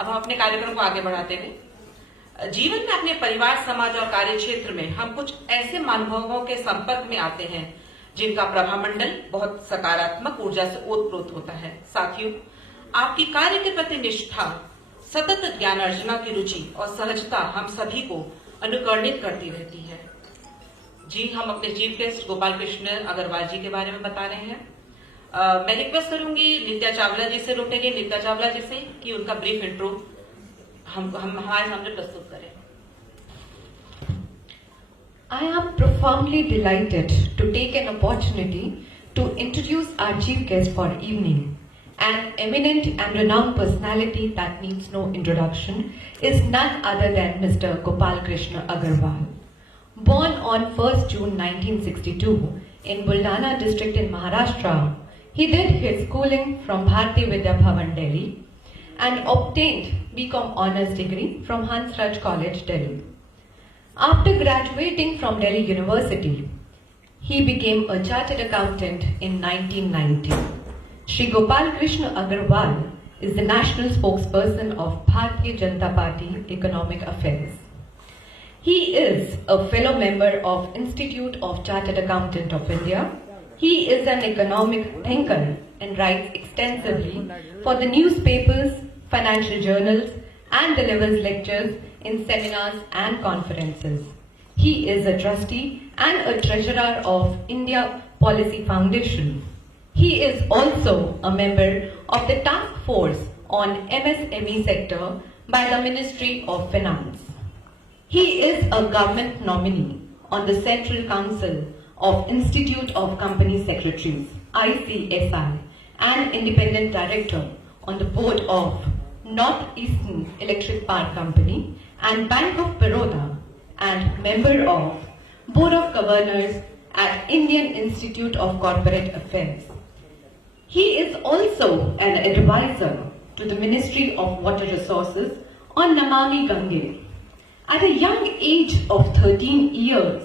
अब हम अपने कार्यक्रम को आगे बढ़ाते हैं। जीवन में अपने परिवार, समाज और कार्य क्षेत्र में हम कुछ ऐसे महानुभावों के संपर्क में आते हैं जिनका प्रभामंडल बहुत सकारात्मक ऊर्जा से ओतप्रोत होता है। साथियों, आपकी कार्य के प्रति निष्ठा, सतत ज्ञान अर्जना की रुचि और सहजता हम सभी को अनुकरणित करती रहती है। जी, हम अपने चीफ गेस्ट गोपाल कृष्ण अग्रवाल जी के बारे में बता रहे हैं। मैं रिक्वेस्ट करूंगी नित्या चावला जी से, लौटेंगे नित्या चावला जी से, कि उनका ब्रीफ इंट्रो हम हमारे सामने प्रस्तुत करें। I am profoundly delighted to take an opportunity to introduce our chief guest for evening. An eminent and renowned personality that needs no introduction is none other than Mr. Gopal Krishna Agarwal. Born on 1st June 1962 in Buldana district in Maharashtra, he did his schooling from Bharati Vidya Bhavan, Delhi, and obtained BCom Honours degree from Hansraj College, Delhi. After graduating from Delhi University, he became a chartered accountant in 1990. Shri Gopal Krishna Agarwal is the national spokesperson of Bharatiya Janata Party Economic Affairs. He is a fellow member of Institute of Chartered Accountant of India. He is an economic thinker and writes extensively for the newspapers, financial journals, and delivers lectures in seminars and conferences. He is a trustee and a treasurer of India Policy Foundation. He is also a member of the task force on MSME sector by the Ministry of Finance. He is a government nominee on the Central Council of Institute of Company Secretaries, ICSI, and independent director on the board of Northeastern Electric Power Company and Bank of Baroda, and member of Board of Governors at Indian Institute of Corporate Affairs. He is also an advisor to the Ministry of Water Resources on Namami Gange. At a young age of 13 years,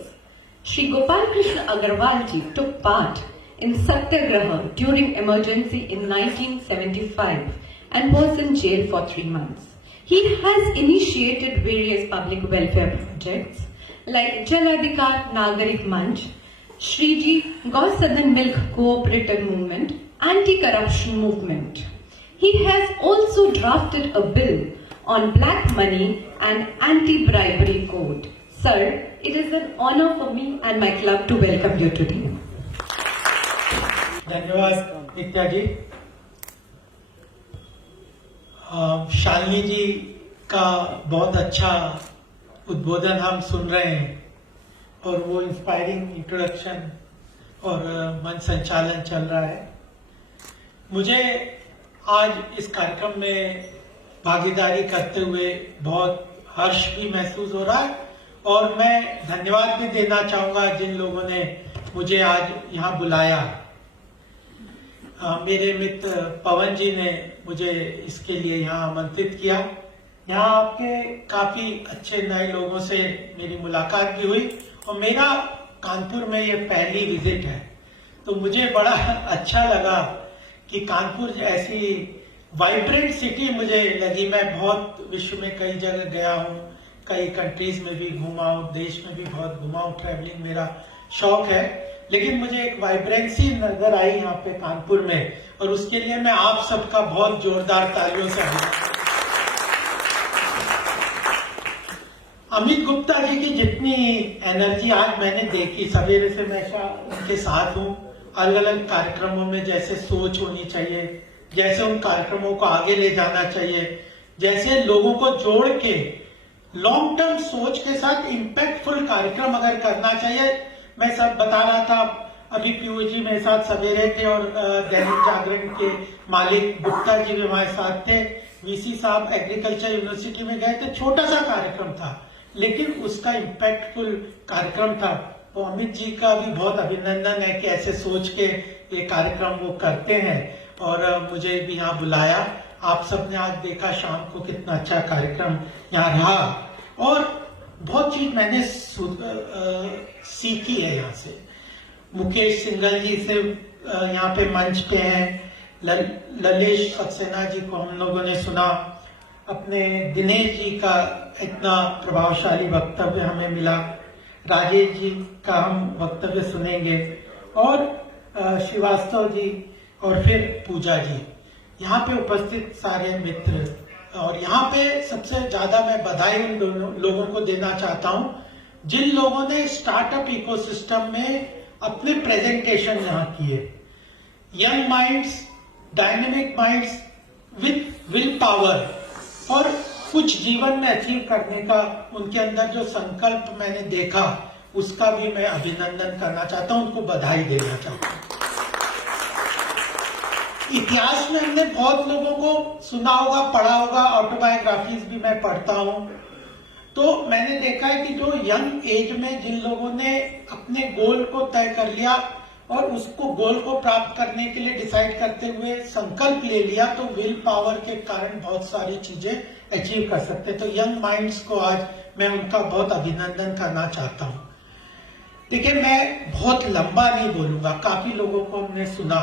Shri Gopal Krishna Agarwal ji took part in Satyagraha during emergency in 1975 and was in jail for 3 months. He has initiated various public welfare projects like Jal Adhikar Nagarik Manch, Shriji Gausadhan Milk Cooperative Movement, Anti-Corruption Movement. He has also drafted a bill on black money and anti-bribery code. Sir, it is an honor for me and my club to welcome you today. धन्यवाद नित्या जी। शालिनी जी का बहुत अच्छा उद्बोधन हम सुन रहे हैं और वो इंस्पायरिंग इंट्रोडक्शन और मंच संचालन चल रहा है। मुझे आज इस कार्यक्रम में भागीदारी करते हुए बहुत हर्ष भी महसूस हो रहा है और मैं धन्यवाद भी देना चाहूंगा जिन लोगों ने मुझे आज यहाँ बुलाया। मेरे मित्र पवन जी ने मुझे इसके लिए यहाँ आमंत्रित किया। यहाँ आपके काफी अच्छे नए लोगों से मेरी मुलाकात भी हुई और मेरा कानपुर में ये पहली विजिट है, तो मुझे बड़ा अच्छा लगा कि कानपुर ऐसी वाइब्रेंट सिटी मुझे लगी। मैं बहुत विश्व में कई जगह गया हूँ, कई कंट्रीज में भी घूमा हूँ, देश में भी बहुत घूमा हूँ, ट्रैवलिंग मेरा शौक है, लेकिन मुझे एक वाइब्रेंसी नजर आई यहाँ पे कानपुर में और उसके लिए मैं आप सबका बहुत जोरदार तालियों से अमित गुप्ता जी की जितनी एनर्जी आज मैंने देखी, सवेरे से मैं उनके साथ हूँ, अलग अलग कार्यक्रमों में जैसे सोच होनी चाहिए, जैसे उन कार्यक्रमों को आगे ले जाना चाहिए, जैसे लोगों को जोड़ के लॉन्ग टर्म सोच के साथ इम्पैक्टफुल कार्यक्रम अगर करना चाहिए। मैं सब बता रहा था, अभी पीयू जी मेरे साथ सवेरे थे और दैनिक जागरण के मालिक गुप्ता जी भी हमारे साथ थे। वीसी साहब एग्रीकल्चर यूनिवर्सिटी में गए थे, छोटा सा कार्यक्रम था लेकिन उसका इम्पैक्टफुल कार्यक्रम था। तो अमित जी का भी बहुत अभिनंदन है कि ऐसे सोच के ये कार्यक्रम वो करते हैं और मुझे भी यहाँ बुलाया। आप सबने आज देखा शाम को कितना अच्छा कार्यक्रम यहाँ रहा और बहुत चीज मैंने सीखी है यहाँ से। मुकेश सिंघल जी से यहाँ पे मंच पे हैं, ललेश सक्सेना जी को हम लोगों ने सुना, अपने दिनेश जी का इतना प्रभावशाली वक्तव्य हमें मिला, राजेश जी का हम वक्तव्य सुनेंगे और श्रीवास्तव जी और फिर पूजा जी, यहाँ पे उपस्थित सारे मित्र। और यहाँ पे सबसे ज्यादा मैं बधाई उन दोनों लोगों को देना चाहता हूँ जिन लोगों ने स्टार्टअप इकोसिस्टम में अपने प्रेजेंटेशन यहाँ किए। Young minds, dynamic minds with will power और कुछ जीवन में अचीव करने का उनके अंदर जो संकल्प मैंने देखा, उसका भी मैं अभिनंदन करना चाहता हूं, उनको बधाई देना चाहता हूं। इतिहास में हमने बहुत लोगों को सुना होगा, पढ़ा होगा, ऑटोबायोग्राफीज भी मैं पढ़ता हूं, तो मैंने देखा है कि जो यंग एज में जिन लोगों ने अपने गोल को तय कर लिया और उसको गोल को प्राप्त करने के लिए डिसाइड करते हुए संकल्प ले लिया, तो विल पावर के कारण बहुत सारी चीजें अचीव कर सकते। तो यंग माइंड्स को आज मैं उनका बहुत अभिनंदन करना चाहता हूं। देखिए, मैं बहुत लंबा नहीं बोलूंगा, काफी लोगों को हमने सुना,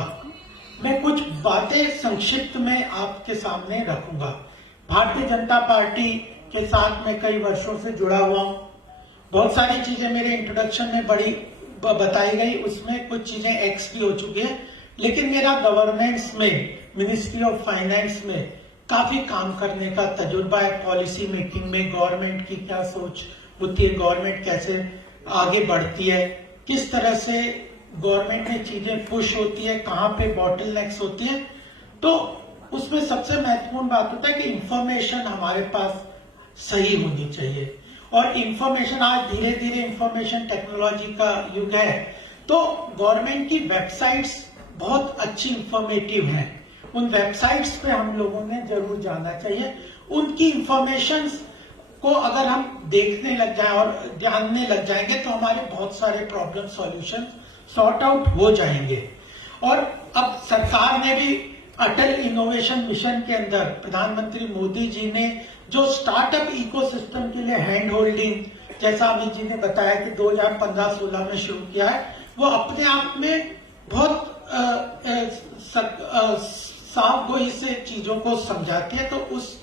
मैं कुछ बातें संक्षिप्त में आपके सामने रखूंगा। भारतीय जनता पार्टी के साथ मैं कई वर्षों से जुड़ा हुआ हूं, बहुत सारी चीजें मेरे इंट्रोडक्शन में बड़ी बताई गई, उसमें कुछ चीजें एक्स भी हो चुकी है, लेकिन मेरा गवर्नेंस में, मिनिस्ट्री ऑफ फाइनेंस में काफी काम करने का तजुर्बा है। पॉलिसी मेकिंग में गवर्नमेंट की क्या सोच होती है, गवर्नमेंट कैसे आगे बढ़ती है, किस तरह से गवर्नमेंट में चीजें पुश होती है, कहाँ पे बॉटलनेक्स होती है, तो उसमें सबसे महत्वपूर्ण बात होता है कि इंफॉर्मेशन हमारे पास सही होनी चाहिए। और इंफॉर्मेशन, आज धीरे धीरे इंफॉर्मेशन टेक्नोलॉजी का युग है, तो गवर्नमेंट की वेबसाइट्स बहुत अच्छी इंफॉर्मेटिव हैं, उन वेबसाइट्स पे हम लोगों ने जरूर जाना चाहिए। उनकी इंफॉर्मेशन को अगर हम देखने लग जाएं और जानने लग जाएंगे तो हमारे बहुत सारे प्रॉब्लम सॉल्यूशन सॉर्ट आउट हो जाएंगे। और अब सरकार ने भी अटल इनोवेशन मिशन के अंदर प्रधानमंत्री मोदी जी ने जो स्टार्टअप इकोसिस्टम के लिए हैंड होल्डिंग, जैसा अमित जी ने बताया कि 2015-16 में शुरू किया है, वो अपने आप में बहुत साफ गोई से चीजों को समझाती है। तो उस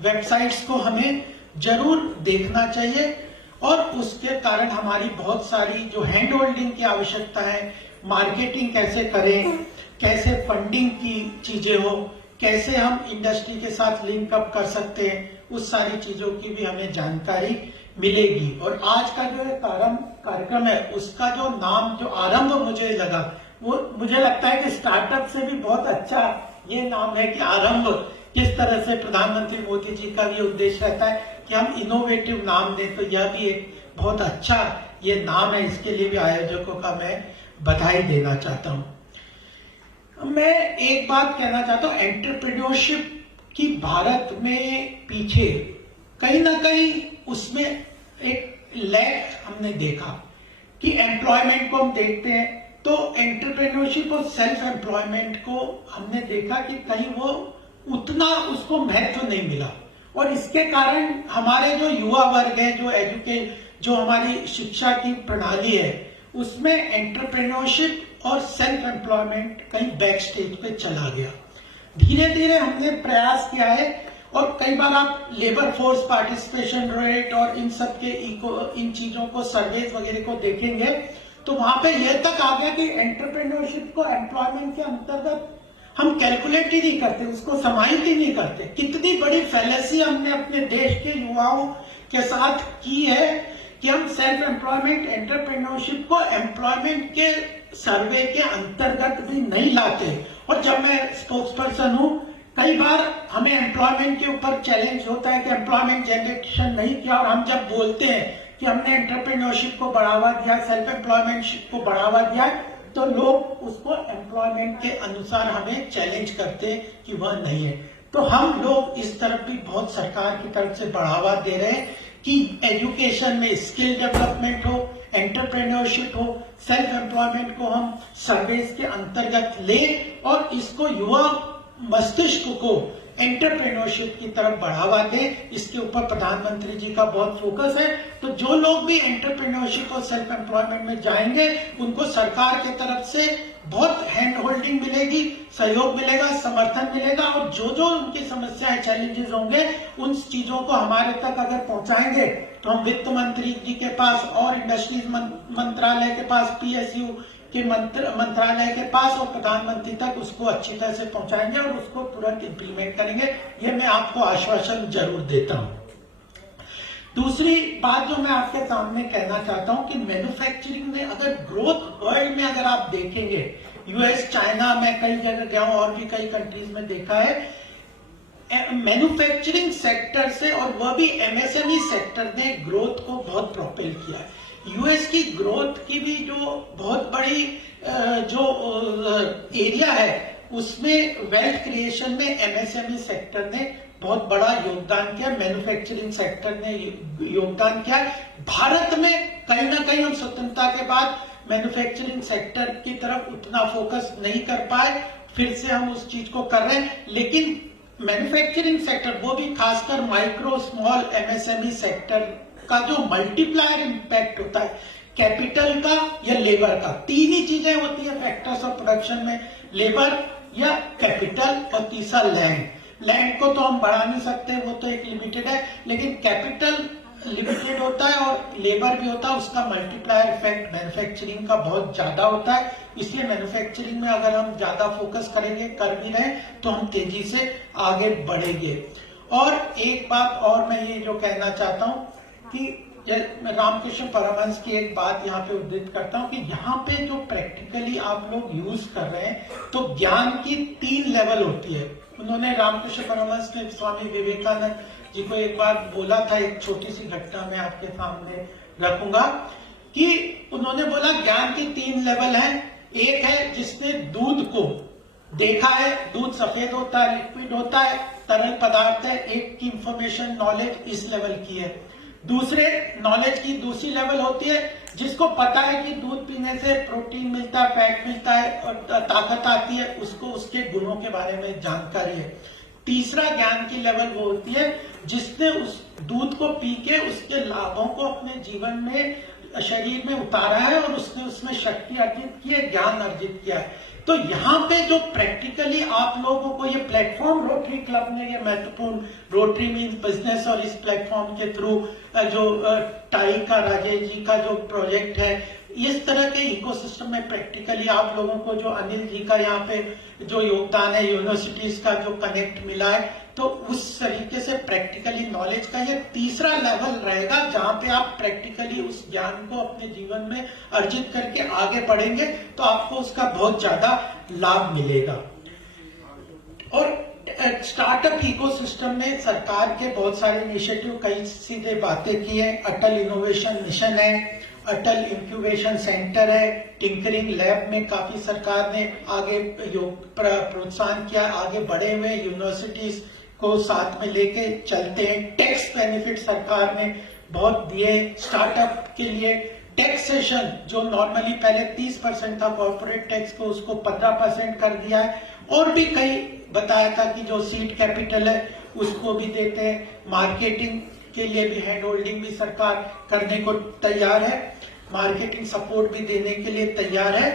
वेबसाइट्स को हमें जरूर देखना चाहिए और उसके कारण हमारी बहुत सारी जो हैंड होल्डिंग की आवश्यकता है, मार्केटिंग कैसे करें, कैसे फंडिंग की चीजें हो, कैसे हम इंडस्ट्री के साथ लिंक अप कर सकते हैं, उस सारी चीजों की भी हमें जानकारी मिलेगी। और आज का जो कार्यक्रम है, उसका जो नाम, जो आरंभ मुझे लगा, वो मुझे लगता है कि स्टार्टअप से भी बहुत अच्छा ये नाम है कि आरंभ। किस तरह से प्रधानमंत्री मोदी जी का ये उद्देश्य रहता है कि हम इनोवेटिव नाम दें, तो यह भी एक बहुत अच्छा ये नाम है। इसके लिए भी आयोजकों का मैं बधाई देना चाहता हूं। मैं एक बात कहना चाहता हूं, एंटरप्रेन्योरशिप की भारत में पीछे कहीं ना कहीं उसमें एक लैक हमने देखा कि एम्प्लॉयमेंट को हम देखते हैं तो एंटरप्रेन्योरशिप और सेल्फ एम्प्लॉयमेंट को हमने देखा कि कहीं वो उतना उसको महत्व नहीं मिला। और इसके कारण हमारे जो युवा वर्ग है, जो हमारी शिक्षा की प्रणाली है, उसमें एंटरप्रेन्योरशिप और सेल्फ एम्प्लॉयमेंट कहीं बैक स्टेज पे चला गया। धीरे धीरे हमने प्रयास किया है और कई बार आप लेबर फोर्स पार्टिसिपेशन रेट और इन सब के इन चीजों को, सर्वेज वगैरह को देखेंगे तो वहां पे यह तक आ गया कि एंटरप्रेन्योरशिप को एम्प्लॉयमेंट के अंतर्गत हम कैलकुलेट ही नहीं करते, उसको समाहित ही नहीं करते। कितनी बड़ी फैलेसी हमने अपने देश के युवाओं के साथ की है कि हम सेल्फ एम्प्लॉयमेंट, एंटरप्रेन्योरशिप को एम्प्लॉयमेंट के सर्वे के अंतर्गत भी नहीं लाते। और जब मैं स्पोक्स पर्सन हूं, कई बार हमें एम्प्लॉयमेंट के ऊपर चैलेंज होता है कि एम्प्लॉयमेंट जनरेशन नहीं किया, और हम जब बोलते हैं कि हमने एंटरप्रेन्योरशिप को बढ़ावा दिया, सेल्फ एम्प्लॉयमेंट को बढ़ावा दिया, तो लोग उसको एम्प्लॉयमेंट के अनुसार हमें चैलेंज करते कि वह नहीं है। तो हम लोग इस तरफ भी बहुत सरकार की तरफ से बढ़ावा दे रहे हैं कि एजुकेशन में स्किल डेवलपमेंट हो, एंटरप्रेन्योरशिप हो, सेल्फ एम्प्लॉयमेंट को हम सर्वेस के अंतर्गत ले और इसको युवा मस्तिष्क को एंटरप्रेन्योरशिप की तरफ बढ़ावा दें। इसके ऊपर प्रधानमंत्री जी का बहुत फोकस है। तो जो लोग भी एंटरप्रेन्योरशिप और सेल्फ एम्प्लॉयमेंट में जाएंगे, उनको सरकार की तरफ से बहुत हैंड होल्डिंग मिलेगी, सहयोग मिलेगा, समर्थन मिलेगा, और जो जो उनकी समस्याएं चैलेंजेस होंगे उन चीजों को हमारे तक अगर पहुंचाएंगे तो हम वित्त मंत्री जी के पास और इंडस्ट्रीज मंत्रालय के पास, पीएसयू के मंत्रालय के पास और प्रधानमंत्री तक उसको अच्छी तरह से पहुंचाएंगे और उसको तुरंत इम्प्लीमेंट करेंगे। ये मैं आपको आश्वासन जरूर देता हूं। दूसरी बात जो मैं आपके सामने कहना चाहता हूं कि मैन्युफैक्चरिंग में अगर ग्रोथ वर्ल्ड में अगर आप देखेंगे, यूएस, चाइना, मैं कई जगह गया हूं और भी कई कंट्रीज में देखा है, मैन्युफैक्चरिंग सेक्टर से और वह भी एमएसएमई सेक्टर ने ग्रोथ को बहुत प्रोपेल किया है। यूएस की ग्रोथ की भी जो बहुत बड़ी जो एरिया है उसमें वेल्थ क्रिएशन में एमएसएमई सेक्टर ने बहुत बड़ा योगदान किया, मैन्युफैक्चरिंग सेक्टर ने योगदान किया। भारत में कहीं ना कहीं हम स्वतंत्रता के बाद मैन्युफैक्चरिंग सेक्टर की तरफ उतना फोकस नहीं कर पाए, फिर से हम उस चीज को कर रहे हैं, लेकिन मैन्युफैक्चरिंग सेक्टर, वो भी खासकर माइक्रो स्मॉल एमएसएमई सेक्टर का जो मल्टीप्लायर इंपैक्ट होता है कैपिटल का या लेबर का, तीन ही चीजें होती है फैक्टर्स ऑफ प्रोडक्शन में, लेबर या कैपिटल और तीसरा लैंड। लैंड को तो हम बढ़ा नहीं सकते, वो तो एक लिमिटेड है, लेकिन कैपिटल लिमिटेड होता है और लेबर भी होता है, उसका मल्टीप्लायर इफेक्ट मैन्युफैक्चरिंग का बहुत ज्यादा होता है। इसलिए मैन्युफैक्चरिंग में अगर हम ज्यादा फोकस करेंगे, कर भी रहे, तो हम तेजी से आगे बढ़ेंगे। और एक बात और मैं ये जो कहना चाहता हूं कि रामकृष्ण परमहंस की एक बात यहाँ पे उद्धृत करता हूँ कि यहाँ पे जो प्रैक्टिकली आप लोग यूज कर रहे हैं, तो ज्ञान की 3 लेवल होती है। उन्होंने, रामकृष्ण परमहंस ने स्वामी विवेकानंद जी को एक बार बोला था, एक छोटी सी घटना मैं आपके सामने रखूंगा, कि उन्होंने बोला ज्ञान की 3 लेवल है। एक है जिसने दूध को देखा है, दूध सफेद होता है, लिक्विड होता है, तरल पदार्थ है, एक की इंफॉर्मेशन नॉलेज इस लेवल की है। दूसरे नॉलेज की दूसरी लेवल होती है जिसको पता है कि दूध पीने से प्रोटीन मिलता है, फैट मिलता है और ताकत आती है, उसको उसके गुणों के बारे में जानकारी है। तीसरा ज्ञान की लेवल वो होती है जिसने उस दूध को पी के उसके लाभों को अपने जीवन में, शरीर में उतारा है और उसने उसमें शक्ति अर्जित की है, ज्ञान अर्जित किया है। तो यहाँ पे जो प्रैक्टिकली आप लोगों को ये प्लेटफॉर्म रोटरी क्लब ने ये महत्वपूर्ण, रोटरी मीन्स बिजनेस, और इस प्लेटफॉर्म के थ्रू जो टाई का, राजेश जी का जो प्रोजेक्ट है, इस तरह के इकोसिस्टम में प्रैक्टिकली आप लोगों को जो अनिल जी का यहाँ पे जो योगदान है, यूनिवर्सिटीज का जो कनेक्ट मिला है, तो उस तरीके से प्रैक्टिकली नॉलेज का ये तीसरा लेवल रहेगा जहां पे आप प्रैक्टिकली उस ज्ञान को अपने जीवन में अर्जित करके आगे बढ़ेंगे, तो आपको उसका बहुत ज्यादा लाभ मिलेगा। और स्टार्टअप इकोसिस्टम में सरकार के बहुत सारे इनिशिएटिव, कई सीधे बातें की है। अटल इनोवेशन मिशन है, अटल इंक्यूबेशन सेंटर है, टिंकरिंग लैब में काफी सरकार ने आगे प्रोत्साहन किया, आगे बढ़े हुए यूनिवर्सिटीज को साथ में लेके चलते हैं। टैक्स बेनिफिट सरकार ने बहुत दिए स्टार्टअप के लिए। टैक्सेशन जो नॉर्मली पहले 30% था कॉर्पोरेट टैक्स को, उसको 15% कर दिया है। और भी कई बताया था कि जो सीड कैपिटल है उसको भी देते हैं। मार्केटिंग के लिए भी हैंड होल्डिंग भी सरकार करने को तैयार है, मार्केटिंग सपोर्ट भी देने के लिए तैयार है।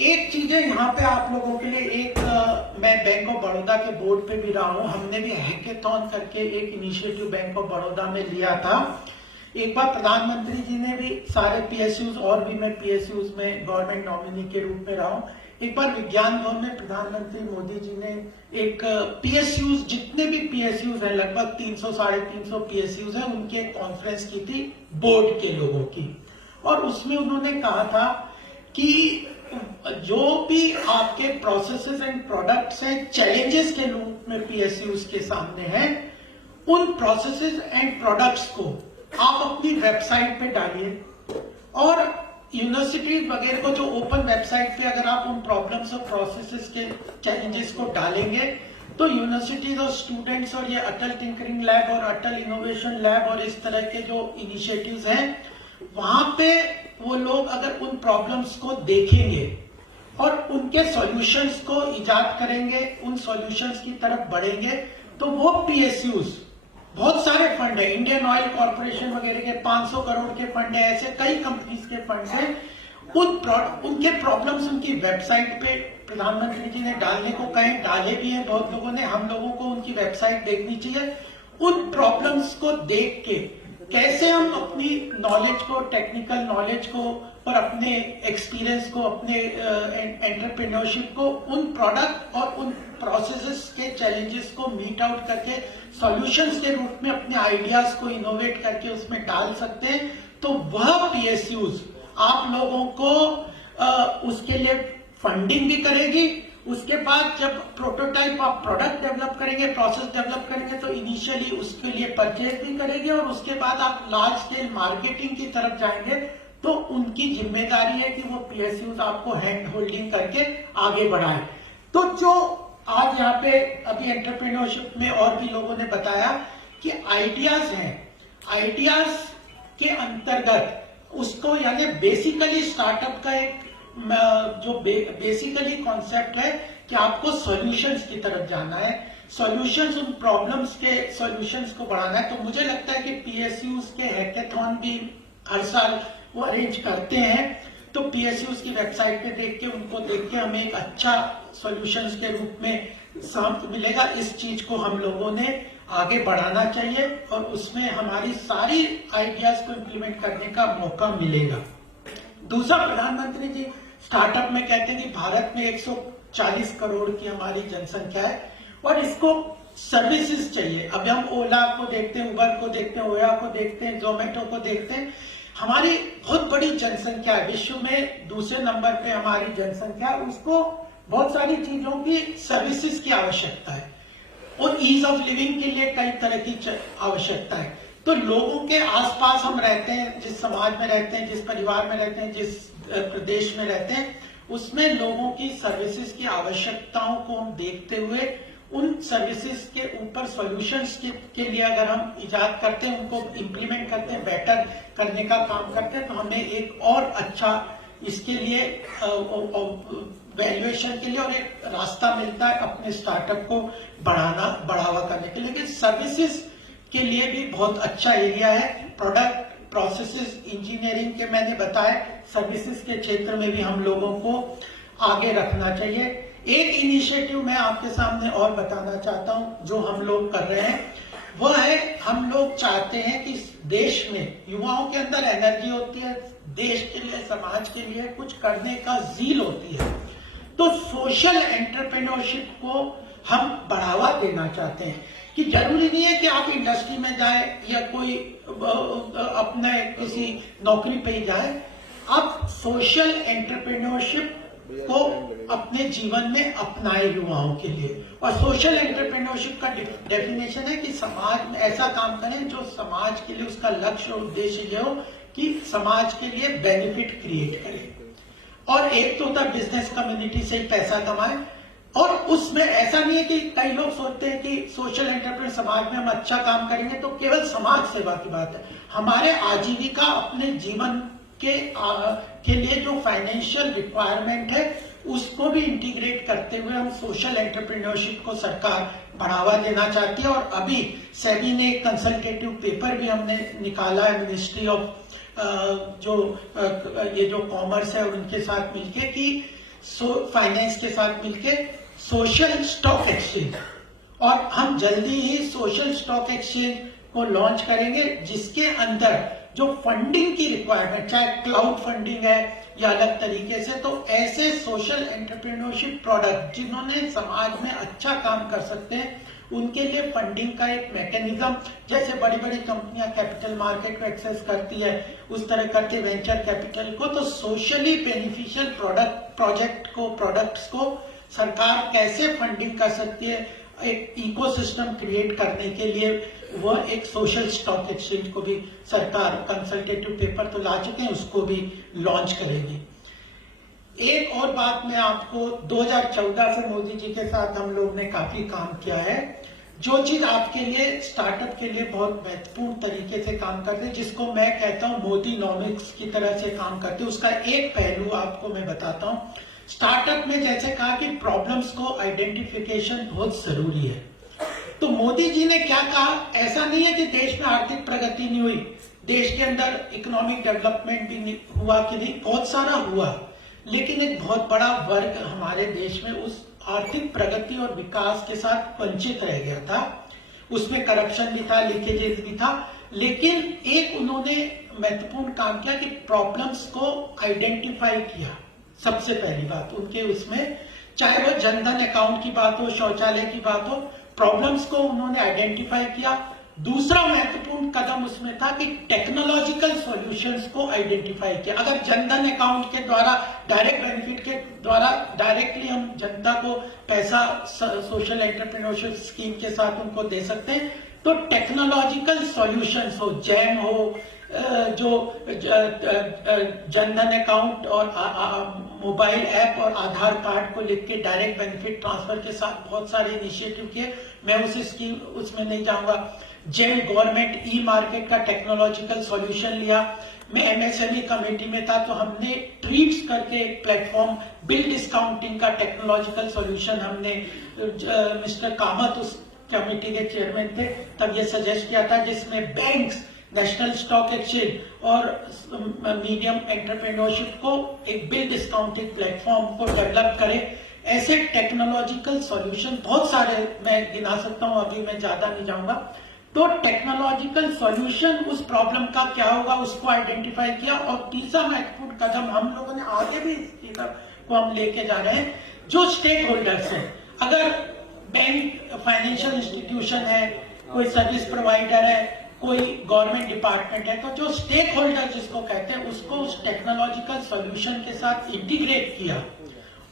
एक चीज है यहाँ पे आप लोगों के लिए, एक मैं बैंक ऑफ बड़ौदा के बोर्ड पे भी रहा हूँ, हमने भी हैकेथॉन करके एक इनिशिएटिव बैंक ऑफ बड़ौदा में लिया था। एक बार प्रधानमंत्री जी ने भी सारे पीएसयूज, और भी मैं पीएसयूज में गवर्नमेंट नॉमिनी के रूप में रहा हूँ, एक बार विज्ञान भवन में प्रधानमंत्री मोदी जी ने एक पीएसयूज, जितने भी पीएसयूज हैं, लगभग 300-350 पीएसयूज हैं, उनकी एक कॉन्फ्रेंस की थी बोर्ड के लोगों की। और उसमें उन्होंने कहा था कि जो भी आपके प्रोसेसेस एंड प्रोडक्ट्स हैं, चैलेंजेस के रूप में पीएसयूज के सामने हैं, उन प्रोसेसेस एंड प्रोडक्ट्स को आप अपनी वेबसाइट पे डालिए। और यूनिवर्सिटी वगैरह को जो ओपन वेबसाइट पे अगर आप उन प्रॉब्लम्स और प्रोसेसेस के चैलेंजेस को डालेंगे, तो यूनिवर्सिटीज और स्टूडेंट्स और ये अटल टिंकरिंग लैब और अटल इनोवेशन लैब और इस तरह के जो इनिशिएटिव्स हैं, वहां पे वो लोग अगर उन प्रॉब्लम्स को देखेंगे और उनके सॉल्यूशंस को इजाद करेंगे, उन सॉल्यूशंस की तरफ बढ़ेंगे, तो वो पीएसयूज, बहुत सारे फंड है, इंडियन ऑयल कॉर्पोरेशन वगैरह के 500 करोड़ के फंड है, ऐसे कई कंपनीज के फंड हैं, उनके प्रॉब्लम्स उनकी वेबसाइट पे प्रधानमंत्री जी ने डालने को कहे, डाले भी हैं बहुत लोगों ने। हम लोगों को उनकी वेबसाइट देखनी चाहिए। उन प्रॉब्लम्स को देख के कैसे हम अपनी नॉलेज को, टेक्निकल नॉलेज को और अपने एक्सपीरियंस को, अपने एंटरप्रेन्योरशिप को उन प्रोडक्ट और उन प्रोसेसेस के चैलेंजेस को मीट आउट करके सॉल्यूशंस के रूप में अपने आइडियाज को इनोवेट करके उसमें डाल सकते हैं। तो वह पीएसयूज आप लोगों को उसके लिए फंडिंग भी करेगी। उसके बाद जब प्रोटोटाइप आप प्रोडक्ट डेवलप करेंगे, प्रोसेस डेवलप करेंगे, तो इनिशियली उसके लिए परचेज भी करेगी और उसके बाद आप लार्ज स्केल मार्केटिंग की तरफ जाएंगे तो उनकी जिम्मेदारी है कि वो पीएसयूज आपको हैंड होल्डिंग करके आगे बढ़ाए। तो जो आज यहाँ पे अभी एंटरप्रेन्योरशिप में और भी लोगों ने बताया कि आइडियाज हैं, आइडियाज के अंतर्गत उसको यानी बेसिकली स्टार्टअप का एक जो बेसिकली कॉन्सेप्ट है कि आपको सॉल्यूशंस की तरफ जाना है, सॉल्यूशंस, उन प्रॉब्लम्स के सॉल्यूशंस को बढ़ाना है। तो मुझे लगता है कि पीएसयूज के हैकेथॉन भी हर साल वो अरेंज करते हैं। तो पीएसयूज की वेबसाइट पे देख के, उनको देख के हमें एक अच्छा सॉल्यूशंस के रूप में साथ मिलेगा। इस चीज को हम लोगों ने आगे बढ़ाना चाहिए और उसमें हमारी सारी आइडियाज को इम्प्लीमेंट करने का मौका मिलेगा। दूसरा, प्रधानमंत्री जी स्टार्टअप में कहते हैं कि भारत में 140 करोड़ की हमारी जनसंख्या है और इसको सर्विसेज चाहिए। अब हम ओला को देखते हैं, उबर को देखते हैं, ओया को देखते हैं, जोमेटो को देखते हैं। हमारी बहुत बड़ी जनसंख्या है, विश्व में दूसरे नंबर पे हमारी जनसंख्या है। उसको बहुत सारी चीजों की सर्विसेज की आवश्यकता है और ईज ऑफ लिविंग के लिए कई तरह की आवश्यकता है। तो लोगों के आसपास हम रहते हैं, जिस समाज में रहते हैं, जिस परिवार में रहते हैं, जिस प्रदेश में रहते हैं, उसमें लोगों की सर्विसेज की आवश्यकताओं को हम देखते हुए उन सर्विसेज के ऊपर सॉल्यूशंस के लिए अगर हम इजाद करते हैं, उनको इम्प्लीमेंट करते हैं, बेटर करने का काम करते हैं, तो हमें एक और अच्छा इसके लिए वैल्यूएशन के लिए और एक रास्ता मिलता है अपने स्टार्टअप को बढ़ावा करने के लिए। लेकिन सर्विसेज के लिए भी बहुत अच्छा एरिया है। प्रोडक्ट, प्रोसेसेस, इंजीनियरिंग के मैंने बताया, सर्विसेज के क्षेत्र में भी हम लोगों को आगे रखना चाहिए। एक इनिशिएटिव मैं आपके सामने और बताना चाहता हूं जो हम लोग कर रहे हैं, वह है हम लोग चाहते हैं कि देश में युवाओं के अंदर एनर्जी होती है, देश के लिए, समाज के लिए कुछ करने का ज़ील होती है। तो सोशल एंटरप्रेन्योरशिप को हम बढ़ावा देना चाहते हैं कि जरूरी नहीं है कि आप इंडस्ट्री में जाए या कोई अपने किसी नौकरी पे ही जाए। आप सोशल एंटरप्रेन्योरशिप को अपने जीवन में अपनाए युवाओं के लिए। और सोशल एंटरप्रेन्योरशिप का डेफिनेशन है कि समाज में ऐसा काम करें जो समाज के लिए उसका लक्ष्य और उद्देश्य ये हो कि समाज के लिए बेनिफिट क्रिएट करे। और एक तो होता है बिजनेस कम्युनिटी से ही पैसा कमाए, और उसमें ऐसा नहीं है कि कई लोग सोचते हैं कि सोशल एंटरप्रेन्योर समाज में हम अच्छा काम करेंगे तो केवल समाज सेवा की बात है। हमारे आजीविका, अपने जीवन के लिए जो फाइनेंशियल रिक्वायरमेंट है उसको भी इंटीग्रेट करते हुए हम सोशल एंटरप्रेन्योरशिप को सरकार बढ़ावा देना चाहती है। और अभी सेबी ने एक कंसल्टेटिव पेपर भी हमने निकाला है मिनिस्ट्री ऑफ ये जो कॉमर्स है उनके साथ मिलके कि फाइनेंस के साथ मिलके सोशल स्टॉक एक्सचेंज, और हम जल्दी ही सोशल स्टॉक एक्सचेंज को लॉन्च करेंगे जिसके अंदर जो फंडिंग की रिक्वायरमेंट, चाहे क्लाउड फंडिंग है या अलग तरीके से, तो ऐसे सोशल एंटरप्रेन्योरशिप प्रोडक्ट जिन्होंने समाज में अच्छा काम कर सकते हैं उनके लिए फंडिंग का एक मैकेनिज्म, जैसे बड़ी बड़ी कंपनियां कैपिटल मार्केट को एक्सेस करती है उस तरह करके वेंचर कैपिटल को, तो सोशली बेनिफिशियल प्रोडक्ट्स को सरकार कैसे फंडिंग कर सकती है, एक इकोसिस्टम क्रिएट करने के लिए वह एक सोशल स्टॉक एक्सचेंज को भी सरकार कंसल्टेटिव पेपर तो ला चुके हैं, उसको भी लॉन्च करेगी। एक और बात मैं आपको, 2014 से मोदी जी के साथ हम लोग ने काफी काम किया है। जो चीज आपके लिए, स्टार्टअप के लिए बहुत महत्वपूर्ण तरीके से काम करते हैं, जिसको मैं कहता हूं मोदी नॉमिक्स की तरह से काम करते हैं, उसका एक पहलू आपको मैं बताता हूं। स्टार्टअप में जैसे कहा कि प्रॉब्लम्स को आइडेंटिफिकेशन बहुत जरूरी है, तो मोदी जी ने क्या कहा, ऐसा नहीं है कि देश में आर्थिक प्रगति नहीं हुई, देश के अंदर इकोनॉमिक डेवलपमेंट भी हुआ कि नहीं, बहुत सारा हुआ, लेकिन एक बहुत बड़ा वर्ग हमारे देश में उस आर्थिक प्रगति और विकास के साथ वंचित रह गया था। उसमें करप्शन भी था, लीकेजेस भी था, लेकिन एक उन्होंने महत्वपूर्ण काम किया कि प्रॉब्लम्स को आइडेंटिफाई किया। सबसे पहली बात उनके उसमें, चाहे वो जनधन अकाउंट की बात हो, शौचालय की बात हो, प्रॉब्लम्स को उन्होंने आइडेंटिफाई किया। दूसरा महत्वपूर्ण कदम उसमें था कि टेक्नोलॉजिकल सॉल्यूशंस को आइडेंटिफाई किया। अगर जनधन अकाउंट के द्वारा, डायरेक्ट बेनिफिट के द्वारा डायरेक्टली हम जनता को पैसा सोशल एंटरप्रेन्योरशिप स्कीम के साथ उनको दे सकते हैं, तो टेक्नोलॉजिकल सॉल्यूशंस हो, जैम हो, जो जनधन अकाउंट और मोबाइल ऐप और आधार कार्ड को लिख के डायरेक्ट बेनिफिट ट्रांसफर के साथ बहुत सारे इनिशिएटिव किए। मैं उस स्कीम उसमें नहीं जाऊंगा। जेम गवर्नमेंट ई मार्केट का टेक्नोलॉजिकल सॉल्यूशन लिया। मैं एमएसएमई कमेटी में था, तो हमने ट्वीट्स करके एक प्लेटफॉर्म, बिल डिस्काउंटिंग का टेक्नोलॉजिकल सॉल्यूशन हमने, मिस्टर कामत उस कमेटी के चेयरमैन थे, तब ये सजेस्ट किया था, जिसमें बैंक्स, नेशनल स्टॉक एक्सचेंज और मीडियम एंटरप्रेन्योरशिप को एक बिल डिस्काउंटिंग प्लेटफॉर्म को डेवलप करे। ऐसे टेक्नोलॉजिकल सॉल्यूशन बहुत सारे मैं गिना सकता हूं, अभी मैं ज्यादा नहीं जाऊंगा। तो टेक्नोलॉजिकल सॉल्यूशन उस प्रॉब्लम का क्या होगा उसको आइडेंटिफाई किया। और तीसरा महत्वपूर्ण कदम हम लोगों ने आगे भी इस को हम लेके जा रहे हैं, जो स्टेक होल्डर्स हैं। अगर बैंक, फाइनेंशियल इंस्टीट्यूशन है, कोई सर्विस प्रोवाइडर है, कोई गवर्नमेंट डिपार्टमेंट है, तो जो स्टेक होल्डर जिसको कहते हैं, उसको उस टेक्नोलॉजिकल सॉल्यूशन के साथ इंटीग्रेट किया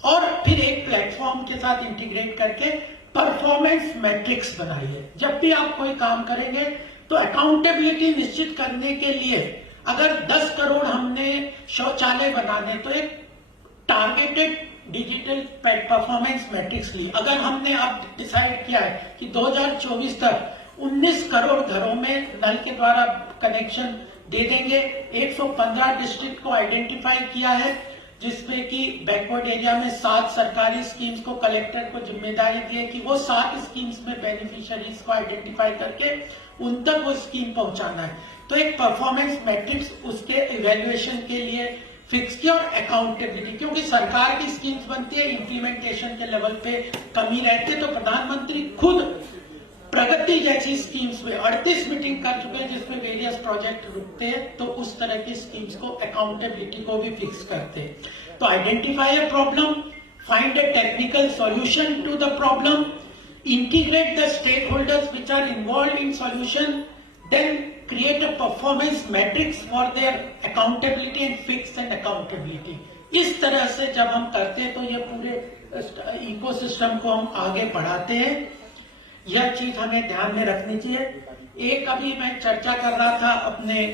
और फिर एक प्लेटफॉर्म के साथ इंटीग्रेट करके परफॉर्मेंस मैट्रिक्स बनाई है। जब भी आप कोई काम करेंगे तो अकाउंटेबिलिटी निश्चित करने के लिए, अगर 10 करोड़ हमने शौचालय बनाने, तो एक टारगेटेड डिजिटल परफॉर्मेंस मैट्रिक्स ली। अगर हमने अब डिसाइड किया है कि 2024 तक 19 करोड़ घरों में नल के द्वारा कनेक्शन दे देंगे, 115 डिस्ट्रिक्ट को आइडेंटिफाई किया है, जिसमें कि बैकवर्ड एरिया में 7 सरकारी स्कीम्स को कलेक्टर को जिम्मेदारी दी है कि वो 7 स्कीम्स में बेनिफिशियरीज को आइडेंटिफाई करके उन तक वो स्कीम पहुंचाना है। तो एक परफॉर्मेंस मैट्रिक्स उसके इवेल्युएशन के लिए फिक्स किया और अकाउंटेबिलिटी, क्योंकि सरकार की स्कीम्स बनती है, इम्प्लीमेंटेशन के लेवल पे कमी रहती है। तो प्रधानमंत्री खुद प्रगति जैसी स्कीम्स में 38 मीटिंग कर चुके हैं, जिसमें वेरियस प्रोजेक्ट रुकते हैं, तो उस तरह की स्कीम्स को, अकाउंटेबिलिटी को भी फिक्स करते हैं। तो identify a problem, find a technical solution to the problem, integrate the stakeholders which are involve in solution, then create a performance metrics for their accountability and fix and accountability। इस तरह से जब हम करते हैं तो ये पूरे इकोसिस्टम को हम आगे बढ़ाते हैं। यह चीज हमें ध्यान में रखनी चाहिए। एक अभी मैं चर्चा कर रहा था अपने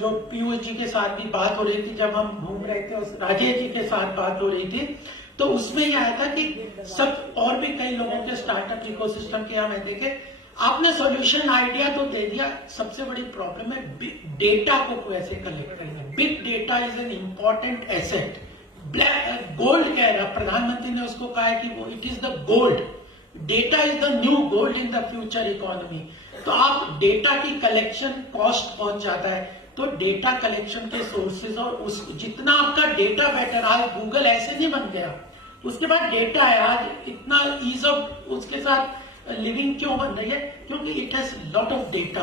जो पीयूष जी के साथ भी बात हो रही थी, जब हम घूम रहे थे, राजेश जी के साथ बात हो रही थी, तो उसमें यह आया था कि सब और भी कई लोगों के स्टार्टअप इकोसिस्टम के हमें देखे, आपने सॉल्यूशन आइडिया तो दे दिया, सबसे बड़ी प्रॉब्लम है बिग डेटा को कैसे कलेक्ट करना। Big data is an important asset. Black gold कह रहा, प्रधानमंत्री ने उसको कहा है कि वो it is the gold, data is the new gold in the future economy. तो आप डेटा की कलेक्शन कॉस्ट बहुत ज्यादा है, तो डेटा कलेक्शन के सोर्सेज और उस जितना आपका डेटा बेटर, आज गूगल ऐसे नहीं बन गया, उसके बाद डेटा है, आज इतना ईज ऑफ उसके साथ लिविंग क्यों बन रही है, क्योंकि it has lot of data.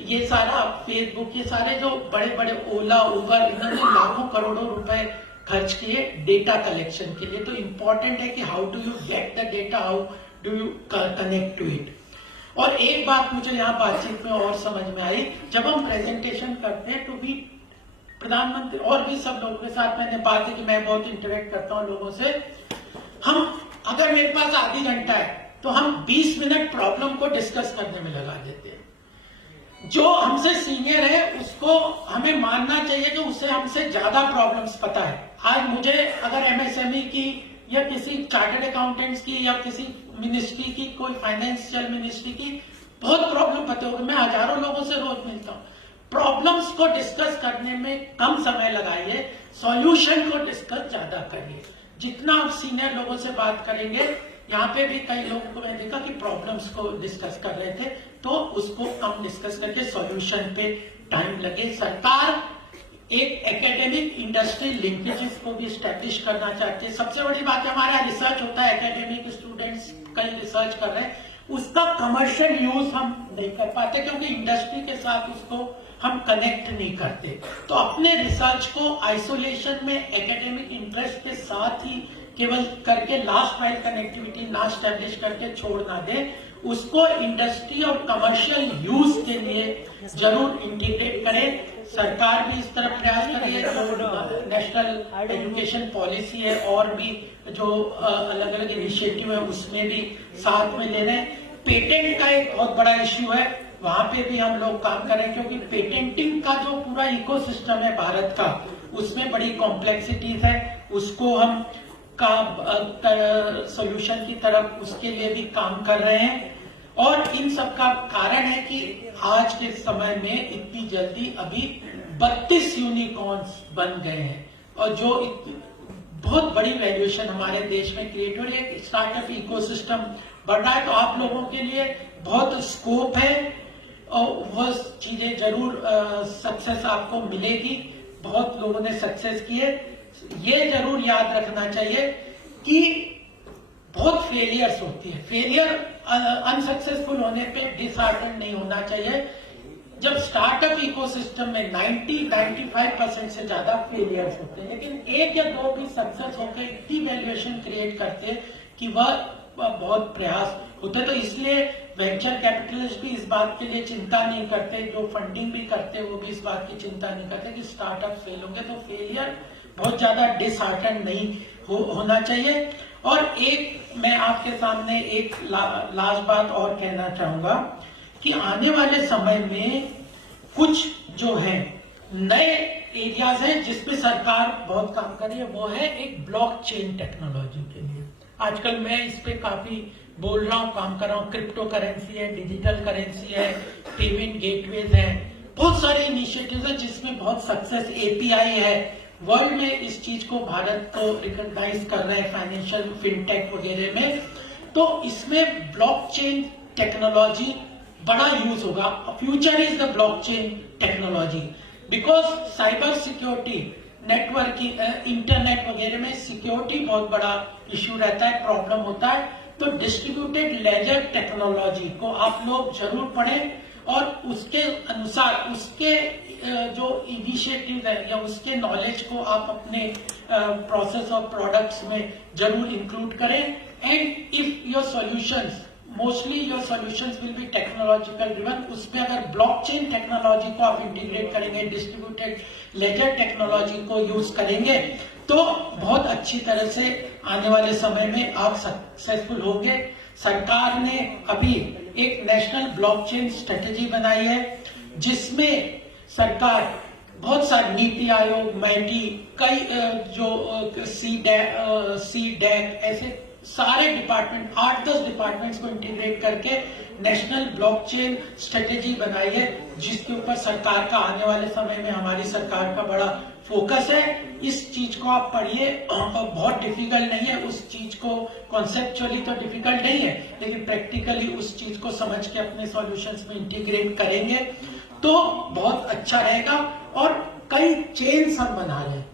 ये सारा फेसबुक, ये सारे जो बड़े बड़े ओला, उबर, इन्होंने लाखों करोड़ों रुपए खर्च किए डेटा कलेक्शन के लिए। तो इंपॉर्टेंट है कि how do you get the data, how do you connect to it. और एक बात मुझे यहाँ बातचीत में और समझ में आई, जब हम प्रेजेंटेशन करते हैं तो भी प्रधानमंत्री और भी सब लोगों के साथ मैंने बात की कि मैं बहुत इंटरेक्ट करता हूँ लोगों से, हम अगर मेरे पास आधी घंटा है तो हम 20 मिनट प्रॉब्लम को डिस्कस करने में लगा देते हैं। जो हमसे सीनियर है उसको हमें मानना चाहिए कि उसे हमसे ज्यादा प्रॉब्लम्स पता है। आज मुझे अगर एमएसएमई की या किसी चार्टर्ड अकाउंटेंट्स की या किसी मिनिस्ट्री की, कोई फाइनेंशियल मिनिस्ट्री की बहुत प्रॉब्लम पता होगी, मैं हजारों लोगों से रोज मिलता हूँ। प्रॉब्लम्स को डिस्कस करने में कम समय लगाइए, सॉल्यूशन को डिस्कस ज्यादा करिए। जितना आप सीनियर लोगों से बात करेंगे, यहाँ पे भी कई लोगों को मैंने देखा कि प्रॉब्लम्स को डिस्कस कर रहे थे, तो उसको हम डिस्कस करके सॉल्यूशन पे टाइम लगे। सरकार एक एकेडमिक इंडस्ट्री लिंकेजेस को भी स्टैब्लिश करना चाहती है। सबसे बड़ी बात है, हमारा रिसर्च होता है, एकेडमिक स्टूडेंट्स कई रिसर्च कर रहे हैं, उसका कमर्शियल यूज हम नहीं कर पाते क्योंकि इंडस्ट्री के साथ उसको हम कनेक्ट नहीं करते। तो अपने रिसर्च को आइसोलेशन में एकेडमिक इंटरेस्ट के साथ ही केवल करके लास्ट माइल कनेक्टिविटी ना स्टैब्लिश करके छोड़ ना दे, उसको इंडस्ट्री और कमर्शियल यूज के लिए जरूर इंटीग्रेट करें। सरकार भी इस तरफ प्रयास कर रही है, जो नेशनल एजुकेशन पॉलिसी है और भी जो अलग अलग इनिशिएटिव है उसमें भी साथ में ले रहे हैं। पेटेंट का एक बहुत बड़ा इश्यू है, वहां पे भी हम लोग काम कर रहे हैं क्योंकि पेटेंटिंग का जो पूरा इकोसिस्टम है भारत का, उसमें बड़ी कॉम्प्लेक्सिटीज है, उसको हम सोल्यूशन की तरफ उसके लिए भी काम कर रहे हैं। और इन सब का कारण है कि आज के समय में इतनी जल्दी अभी 32 यूनिकॉर्न्स बन गए हैं और जो बहुत बड़ी वैल्यूएशन हमारे देश में क्रिएट हो रही है। स्टार्टअप इकोसिस्टम बढ़ रहा है, तो आप लोगों के लिए बहुत स्कोप है और वह चीजें जरूर सक्सेस आपको मिलेगी। बहुत लोगों ने सक्सेस किए, ये जरूर याद रखना चाहिए कि बहुत फेलियर्स होती है। फेलियर अनसक्सेसफुल होने पे डिसहार्टेंड नहीं होना चाहिए। जब स्टार्टअप इकोसिस्टम में 90-95% से ज्यादा फेलियर्स होते हैं, लेकिन एक या दो भी सक्सेस होकर इतनी वैल्यूएशन क्रिएट करते हैं कि वह बहुत प्रयास होता है। तो इसलिए वेंचर कैपिटलिस्ट भी इस बात के लिए चिंता नहीं करते, जो फंडिंग भी करते वो भी इस बात की चिंता नहीं करते कि स्टार्टअप फेल होंगे। तो फेलियर बहुत ज्यादा डिसहार्टेंड नहीं होना चाहिए। और एक मैं आपके सामने एक लास्ट बात और कहना चाहूंगा कि आने वाले समय में कुछ जो है नए एरियाज हैं जिसपे सरकार बहुत काम कर रही है, वो है एक ब्लॉकचेन टेक्नोलॉजी के लिए। आजकल मैं इस पे काफी बोल रहा हूँ, काम कर रहा हूँ। क्रिप्टो करेंसी है, डिजिटल करेंसी है, पेमेंट गेटवेज है, बहुत सारे इनिशिएटिव्स हैं जिसमें बहुत सक्सेस। एपीआई है, वर्ल्ड में इस चीज को भारत को रिकॉग्नाइज कर रहे हैं फाइनेंशियल फिनटेक वगैरह में। तो इसमें ब्लॉकचेन टेक्नोलॉजी बड़ा यूज होगा। Future is the blockchain technology because cyber security, networking, internet वगैरह में सिक्योरिटी बहुत बड़ा इश्यू रहता है, प्रॉब्लम होता है। तो डिस्ट्रीब्यूटेड लेजर टेक्नोलॉजी को आप लोग जरूर पढ़ें और उसके अनुसार उसके जो इनिशिएटिव है या उसके नॉलेज को आप अपने प्रोसेस और प्रोडक्ट्स में जरूर इंक्लूड करें। And if your solutions, mostly your solutions will be technological driven, उसमें अगर ब्लॉकचेन टेक्नोलॉजी को आप इंटीग्रेट करेंगे, डिस्ट्रीब्यूटेड लेजर टेक्नोलॉजी को यूज करेंगे, तो बहुत अच्छी तरह से आने वाले समय में आप सक्सेसफुल होंगे। सरकार ने अभी एक नेशनल ब्लॉकचेन स्ट्रेटेजी बनाई है जिसमें सरकार बहुत सारे नीति आयोग, मैटी, कई जो सीडैक ऐसे सारे डिपार्टमेंट, 8-10 डिपार्टमेंट्स को इंटीग्रेट करके नेशनल ब्लॉकचेन स्ट्रेटेजी बनाई है जिसके ऊपर सरकार का आने वाले समय में हमारी सरकार का बड़ा फोकस है। इस चीज को आप पढ़िए, बहुत डिफिकल्ट नहीं है। उस चीज को कॉन्सेप्चुअली तो डिफिकल्ट नहीं है, लेकिन प्रैक्टिकली उस चीज को समझ के अपने सॉल्यूशंस में इंटीग्रेट करेंगे तो बहुत अच्छा रहेगा। और कई चेन्स हम बना लें,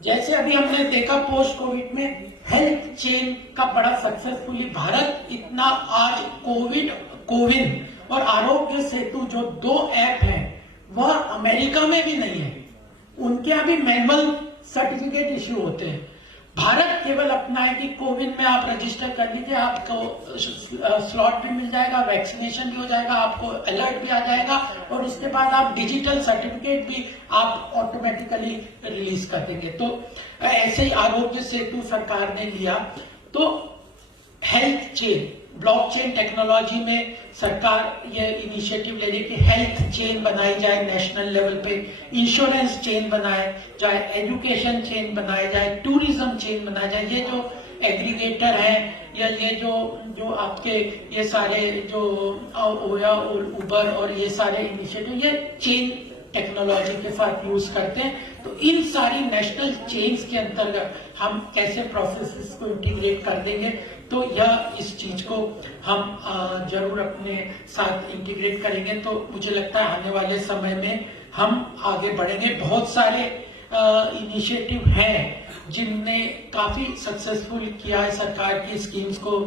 जैसे अभी हमने देखा पोस्ट कोविड में हेल्थ चेन का बड़ा सक्सेसफुली भारत इतना आज कोविन और आरोग्य सेतु जो 2 ऐप हैं वह अमेरिका में भी नहीं है, उनके अभी मैनुअल सर्टिफिकेट इश्यू होते हैं। भारत केवल अपना है कि कोविन में आप रजिस्टर कर लीजिए, आपको स्लॉट भी मिल जाएगा, वैक्सीनेशन भी हो जाएगा, आपको अलर्ट भी आ जाएगा और उसके बाद आप डिजिटल सर्टिफिकेट भी आप ऑटोमेटिकली रिलीज कर देंगे। तो ऐसे ही आरोग्य सेतु सरकार ने लिया। तो हेल्थ चेन, ब्लॉकचेन टेक्नोलॉजी में सरकार ये इनिशिएटिव ले रही है कि हेल्थ चेन बनाई जाए नेशनल लेवल पे, इंश्योरेंस चेन बनाए जाए, एजुकेशन चेन बनाए जाए, टूरिज्म चेन बनाया जाए। ये जो एग्रीगेटर हैं या ये जो आपके ये सारे जो ओला और उबर और ये सारे इनिशिएटिव, ये चेन टेक्नोलॉजी के साथ यूज करते हैं। तो इन सारी नेशनल चेन्स के अंतर्गत हम कैसे प्रोसेसेस को इंटीग्रेट कर देंगे, तो यह इस चीज को हम जरूर अपने साथ इंटीग्रेट करेंगे। तो मुझे लगता है आने वाले समय में हम आगे बढ़ेंगे। बहुत सारे इनिशिएटिव हैं जिनने काफी सक्सेसफुल किया है सरकार की स्कीम्स को।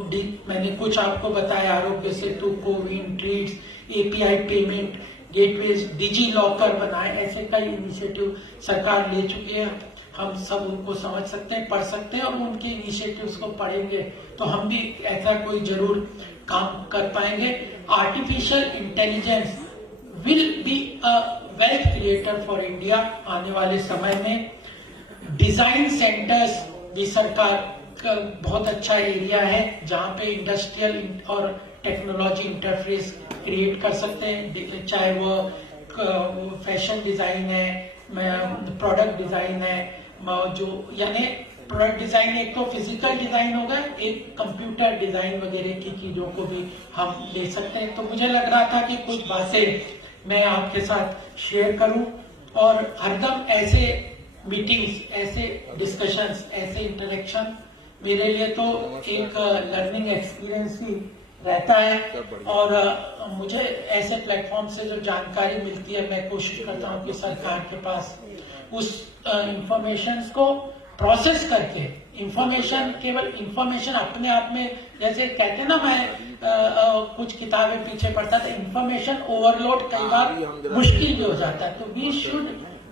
मैंने कुछ आपको बताया, आरोग्य सेतु, कोविन, ट्रीट्स, API payment gateways, DigiLocker बनाए, ऐसे कई इनिशिएटिव सरकार ले चुकी है। हम सब उनको समझ सकते हैं, पढ़ सकते हैं, और उनके इनिशिएटिव्स को पढ़ेंगे तो हम भी ऐसा कोई जरूर काम कर पाएंगे। Artificial intelligence will be a wealth creator for India आने वाले समय में। डिजाइन सेंटर्स भी सरकार का बहुत अच्छा एरिया है जहां पे इंडस्ट्रियल और टेक्नोलॉजी इंटरफेस क्रिएट कर सकते हैं, चाहे वो फैशन डिजाइन है, प्रोडक्ट डिजाइन है, जो यानी प्रोडक्ट डिजाइन एक तो फिजिकल डिजाइन होगा, एक कंप्यूटर डिजाइन वगैरह की चीजों को भी हम ले सकते हैं। तो मुझे लग रहा था कि कुछ बातें मैं आपके साथ शेयर करूं, और हरदम ऐसे मीटिंग्स, ऐसे डिस्कशंस, ऐसे इंटरेक्शन मेरे लिए तो एक लर्निंग एक्सपीरियंस ही रहता है। और मुझे ऐसे प्लेटफॉर्म से जो जानकारी मिलती है, मैं कोशिश करता हूँ कि सरकार के पास उस इंफॉर्मेशन को प्रोसेस करके, इंफॉर्मेशन केवल इंफॉर्मेशन अपने आप में, जैसे कहते हैं ना, मैं कुछ किताबें पीछे पढ़ता था, इंफॉर्मेशन ओवरलोड कई बार मुश्किल भी हो जाता है। तो we should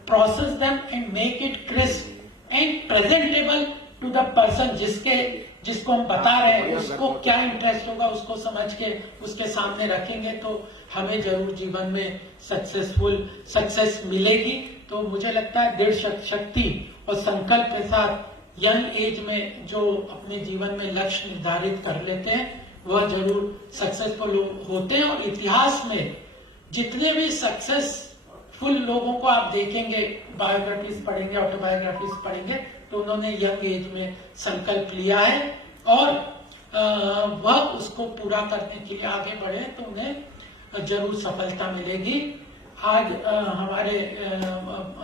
process them and make it crisp and presentable to the person जिसको हम बता रहे हैं, उसको क्या इंटरेस्ट होगा, उसको समझ के उसके सामने रखेंगे तो हमें जरूर जीवन में सक्सेस मिलेगी। तो मुझे लगता है दृढ़ शक्ति और संकल्प के साथ यंग एज में जो अपने जीवन में लक्ष्य निर्धारित कर लेते हैं वह जरूर सक्सेसफुल होते हैं। और इतिहास में जितने भी सक्सेसफुल लोगों को आप देखेंगे, बायोग्राफीज पढ़ेंगे, ऑटोबायोग्राफीज पढ़ेंगे, तो उन्होंने यंग एज में संकल्प लिया है और वह उसको पूरा करने के लिए आगे बढ़े तो उन्हें जरूर सफलता मिलेगी। आज हमारे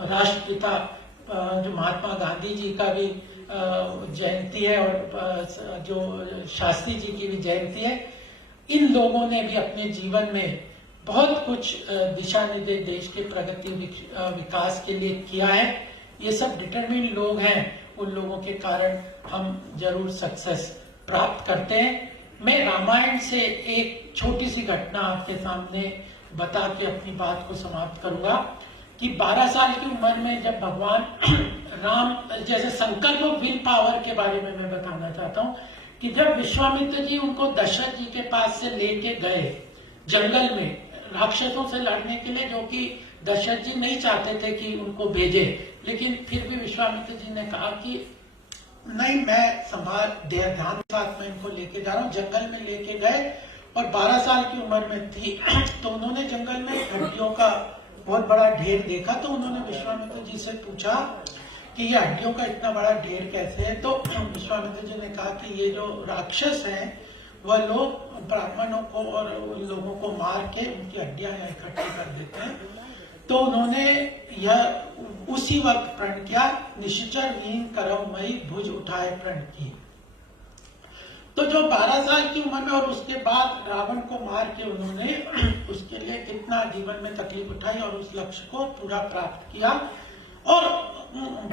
राष्ट्रपिता जो महात्मा गांधी जी का भी जयंती है और जो शास्त्री जी की भी जयंती है। इन लोगों ने भी अपने जीवन में बहुत कुछ दिशा निर्देश देश के प्रगति विकास के लिए किया है। ये सब डिटरमिन्ड लोग हैं, उन लोगों के कारण हम जरूर सक्सेस प्राप्त करते हैं। मैं रामायण से एक छोटी सी घटना आपके सामने बता के अपनी बात को समाप्त करूंगा कि 12 साल की उम्र में जब भगवान राम, जैसे संकल्प और विल पावर के बारे में मैं बताना चाहता हूं कि जब विश्वामित्र जी उनको दशरथ जी के पास से लेके गए जंगल में राक्षसों से लड़ने के लिए, जो कि दशरथ जी नहीं चाहते थे कि उनको भेजे, लेकिन फिर भी विश्वामित्र जी ने कहा कि नहीं, मैं संभाल ध्यान के साथ मैं इनको लेके जा रहा हूँ। जंगल में लेके गए और 12 साल की उम्र में थी तो उन्होंने जंगल में हड्डियों का बहुत बड़ा ढेर देखा। तो उन्होंने विश्वामित्र जी से पूछा कि ये हड्डियों का इतना बड़ा ढेर कैसे है। तो विश्वामित्र जी ने कहा कि ये जो राक्षस हैं वह लोग ब्राह्मणों को और उन लोगों को मार के उनकी हड्डियां इकट्ठी कर देते हैं। तो उन्होंने यह उसी वक्त प्रण किया, निश्चर हीन करम मई भुज उठाए प्रण की। तो जो 12 साल की उम्र में और उसके बाद रावण को मार के उन्होंने उसके लिए कितना जीवन में तकलीफ उठाई और उस लक्ष्य को पूरा प्राप्त किया। और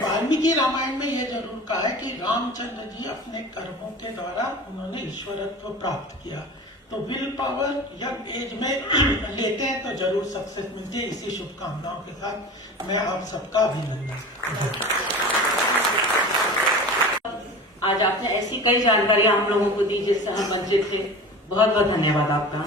वाल्मीकि रामायण में यह जरूर कहा है कि रामचंद्र जी अपने कर्मों के द्वारा उन्होंने ईश्वरत्व प्राप्त किया। तो विल पावर यंग एज में लेते हैं तो जरूर सक्सेस मिलती है। इसी शुभकामनाओं के साथ मैं आप सबका अभिनंदन। आज आपने ऐसी कई जानकारियां हम लोगों को दी जिससे हम वंचित थे। बहुत बहुत धन्यवाद आपका।